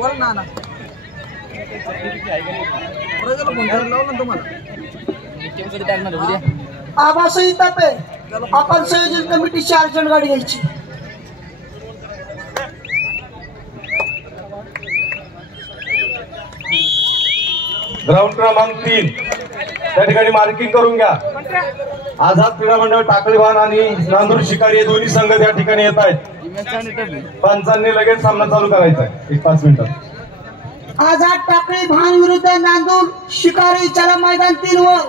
बोल ना ना आबासही तपे आपण संयोजन कमिटीची अर्जंट गाडी घ्यायची. ग्राउंड क्रमांक 3 त्या ठिकाणी मार्किंग करून घ्या. आझाद क्रीडा मंडळ टाकळीवान आणि नांदूर शिकारी हे दोन्ही संघ त्या ठिकाणी येत आहेत. पंचांनी लगेच सामना चालू करायचा आहे 1-5 मिनिटात. आझाद टाकळी भान विरुद्ध नांदूर शिकारी. चला मैदान 3 वर.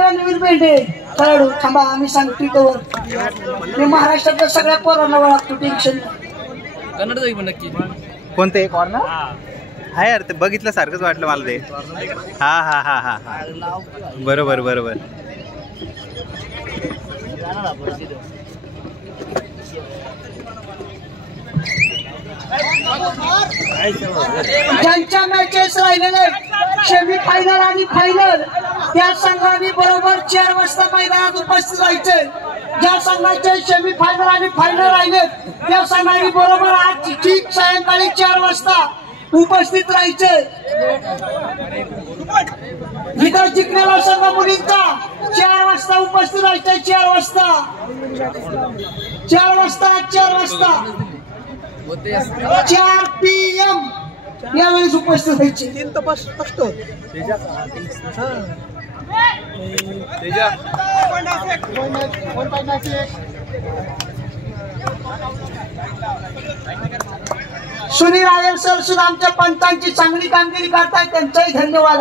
रणवीर बेंडे खेळाडू थांबा आम्ही सांगतो तोवर. मी महाराष्ट्रातल्या सगळ्या पोरांना ओळखतो टेन्शन कन्नड जाई पण नक्की. कोणते कॉर्नर आहे यार ते बघितल्यासारखंच वाटलं मला ते. हा हा हा हा बरोबर बरोबर. ज्यांच्या मॅचेस राहिलेले सेमी फायनल आणि फायनल त्या संघाने बरोबर 4 वाजता मैदानात उपस्थित राहायचे. ज्या संघाचे सेमी फायनल आणि फायनल राहिले त्या संघाने बरोबर आज ठीक सायंकाळी 4 वाजता उपस्थित राहायचे. जिथं जिंकलेला संघ मुलींचा 4 वाजता उपस्थित राहायचे. 4 वाजता 4 PM यावेळेस उपस्थित व्हायचे. 3 तपास स्पष्ट सुनील आयर सर सुद्धा आमच्या पंचांची चांगली कामगिरी करतायत. त्यांचाही धन्यवाद.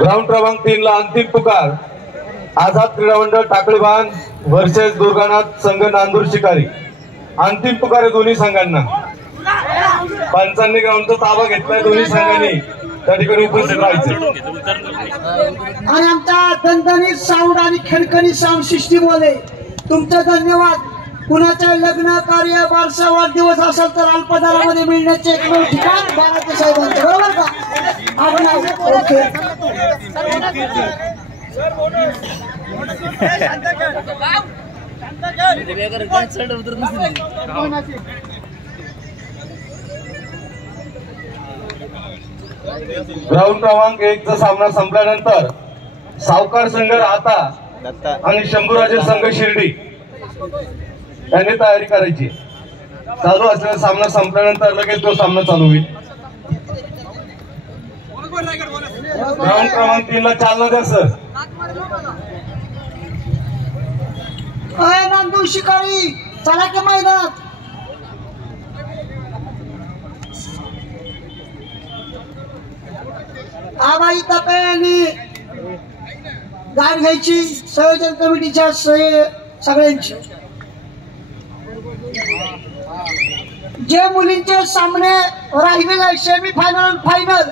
ग्राउंड क्रमांक 3 ला अंतिम पुकार. आझाद क्रीडा मंडळ टाकळीवान वर्सेस दुर्गानाथ संघ नांदूर शिकारी. अंतिम पुकार आहे दोन्ही संघांना. पंचांनी ग्राउंडचा ताबा घेतलाय. दोन्ही संघांनी त्या ठिकाणी उपस्थित राहायचे. आणि आमच्या दणदणीत साऊंड आणि खणखणीत साऊंड सिस्टीम वाले तुमचं धन्यवाद. कुणाचं लग्न कार्य बारसा वाढदिवस असेल तर अल्पदरामध्ये मिळण्याचे एकमेव ठिकाण बाराचे साहेबांचे. बरोबर का? आपण ओके. ग्राउंड क्रमांक 1 चा सामना संपल्यानंतर सावकार संघ राहता आणि शंभूराजे संघ शिर्डी यांनी तयारी करायची. चालू असलेला सामना संपल्यानंतर लगेच तो सामना चालू होईल. ग्राउंड क्रमांक 3 ला चालना द्या सर. नांदूर शिकारी चला की मैदानात. आबाई तपे यांनी गाठ घ्यायची संयोजन कमिटीच्या सगळ्यांची. जे मुलींचे सामने राहिलेले सेमी फायनल फायनल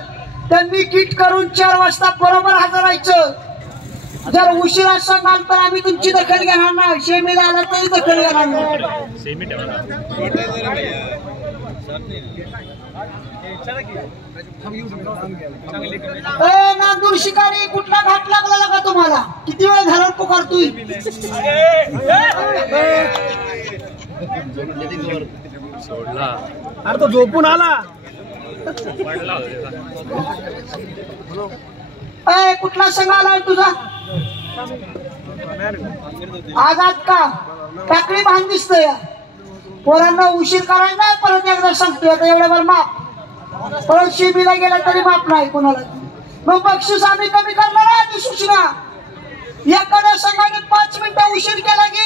त्यांनी किट करून 4 वाजता बरोबर हजर राहायचं. जर उशिरा सांगाल तर आम्ही तुमची दखल घेणार नाही. सेमीला आला तरी दखल घेणार नाही. नांदूर शिकारी कुठला घाट लागला का तुम्हाला? किती वेळ झाला पुकारतोय? अरे तो झोपून आला. कुठला संघ आलाय तुझा? आझाद का टाकळी भान दिसतोय. पोरांना उशीर करायला नाही. परत एकदा सांगतोय आता एवढ्यावर माप. परत शिबीला गेला तरी माप नाही कोणाला. मग बक्षीस आम्ही कमी करणार आहे. सूचना एखाद्या संघाने 5 मिनिटं उशीर केला की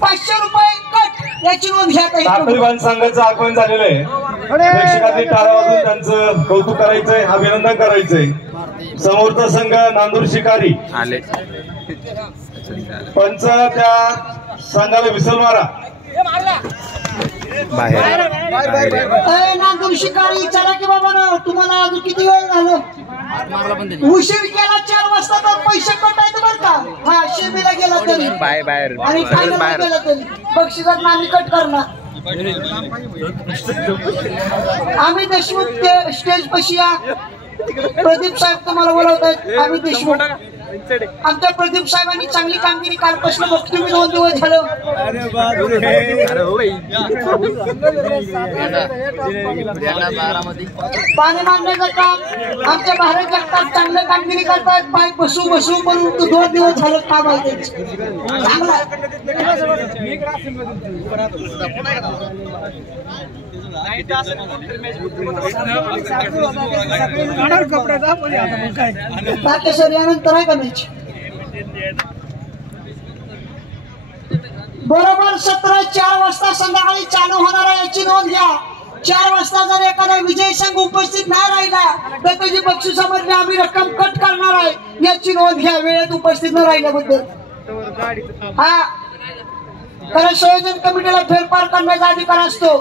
500 रुपये कट याची नोंद घ्या. टाकळीवान संघाचं आगमन झालेलं आहे. प्रेक्षकांनी टाळ्या वाजवून त्यांचं कौतुक करायचंय. अभिनंदन करायचंय. समोरचा संघ नांदूर शिकारी आले. पंच त्या संघाला विसल मारा. नांदूर शिकारी चला की बाबा. तुम्हाला अजून किती वेळ झालं? उशीर केला 4 वाजता तर पैसे कटायचे बरं का. हा शिबीला गेला तरी आणि फायनल गेला तरी बक्षिसात आम्ही कट करणार. आम्ही देशमुख स्टेज पशी या. प्रदीप साहेब तुम्हाला बोलवत आहेत. आम्ही देशमुख आमच्या प्रदीप साहेबांनी चांगली कामगिरी कालपासून बघतो मी 2 दिवस झालं. पाणी मारण्याचं काम आमच्या भारत जगताप चांगलं कामगिरी करतात. पाय बसू बसू परंतु 2 दिवस झालं काम आहे चांगलं. सर यानंतर आहे का मॅच बरोबर 17:04 वाजता संध्याकाळी चालू होणार आहे याची नोंद घ्या. 4 वाजता जर एखादा विजय संघ उपस्थित नाही राहिला तर त्याची बक्षिसामधली आम्ही रक्कम कट करणार आहे याची नोंद घ्या वेळेत उपस्थित न राहिल्याबद्दल. हा कारण संयोजन कमिटीला फेरफार करण्याचा अधिकार असतो.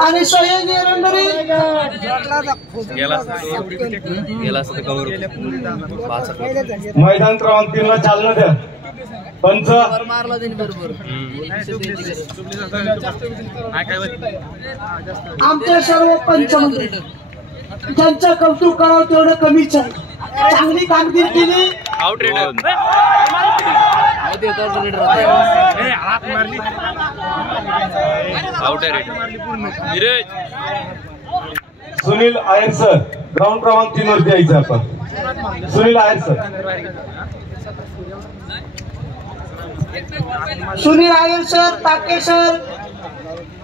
आणि सहयोगी रणधरी मैदान क्रमांक 3 ला चालना द्या. पंच आमचे सर्व पंच ज्यांचं कौतुक करावं तेवढं कमीच आहे. चांगली कामगिरी केली. सुनील आयर सर ग्राउंड क्रमांक 3 वरती यायचं आपण. सुनील आयर सर. सुनील आयर सर, ताके सर,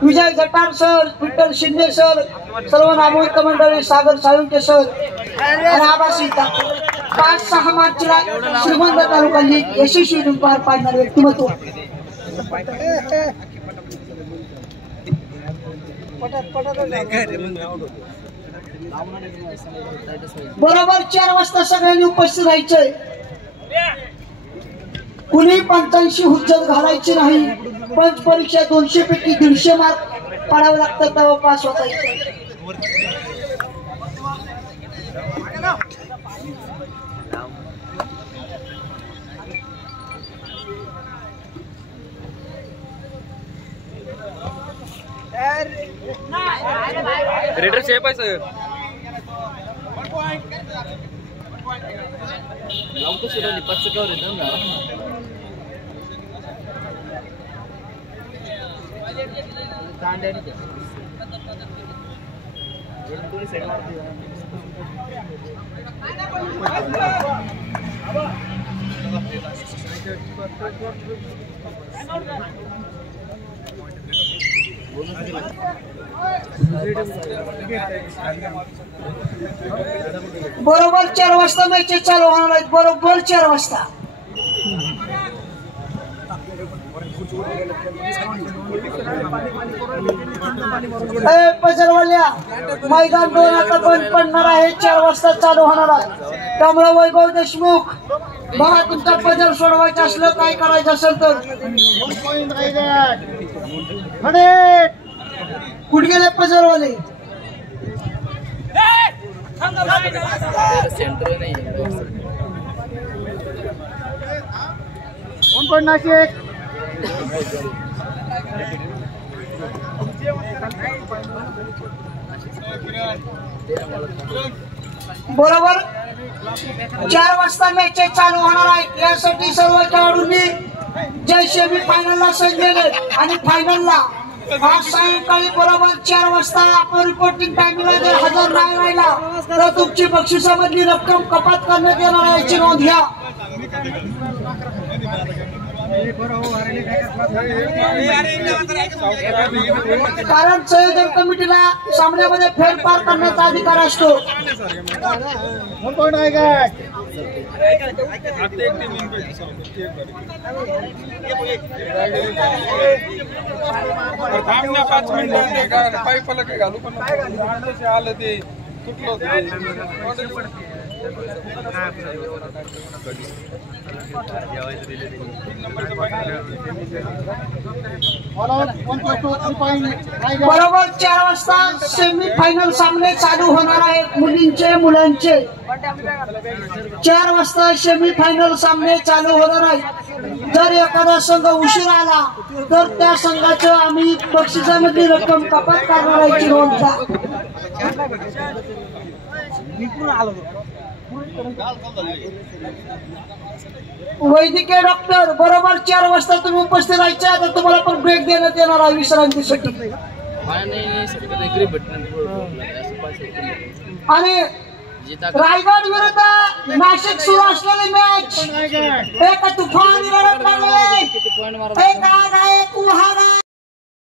विजय जटार सर, विठ्ठल शिंदे सर, सर्व नामवंत मंडळी, सागर साळुंके सर आणि आबासी 5-6 मार्चला श्रीमंत तालुका लीग यशस्वी पार पाडणारे व्यक्तिमत्व. बरोबर 4 वाजता सगळ्यांनी उपस्थित राहायचंय. कुणी पंचांशी हुज्जत घालायची नाही. पंच परीक्षा 200 पैकी 150 मार्क पाडावे लागतात तेव्हा पास होता येतं. रेडर सेफ आहे सर. बरोबर 4 वाजता मॅचेस चालू होणार आहेत. बरोबर 4 वाजता. पजरवाल्या मैदान 2 आता बंद पडणार आहे. 4 वाजता चालू होणार आहे. त्यामुळे वैभव देशमुख बघा तुमचा पजर सोडवायचं असलं काय करायचं असेल तर कुठे गेले पजरवाले. सेंटर नाही बरोबर 4 वाजता मॅचेस चालू होणार आहेत. यासाठी सर्व खेळाडूंनी जे सेमी फायनलला संजले आणि फायनलला आज सायंकाळी बरोबर 4 वाजता आपण रिपोर्टिंग टाइमला जर हजर नाही राहिला तर तुमची बक्षिसामधली रक्कम कपात करण्यात येणार आहे याची नोंद घ्या. कारण संयोजन कमिटीला सामन्यामध्ये फेरफार करण्याचा अधिकार असतो. बरोबर 4 वाजता सेमी फायनल सामने चालू होणार आहेत मुलींचे मुलांचे. 4 वाजता सेमी फायनल सामने चालू होणार आहेत. जर एखादा संघ उशीर आला तर त्या संघाचं आम्ही बक्षिसामधली रक्कम कपात करणार आहे चिरवणचा. वैद्यकीय डॉक्टर बरोबर 4 वाजता तुम्ही उपस्थित राहायचे. आता तुम्हाला पण ब्रेक देण्यात येणार आहे विश्रांतीसाठी. आणि रायगड विरुद्ध नाशिक सुरू असलेली मॅच एक तुफान लढत लागली. एक आग आहे, एक उहाग आहे.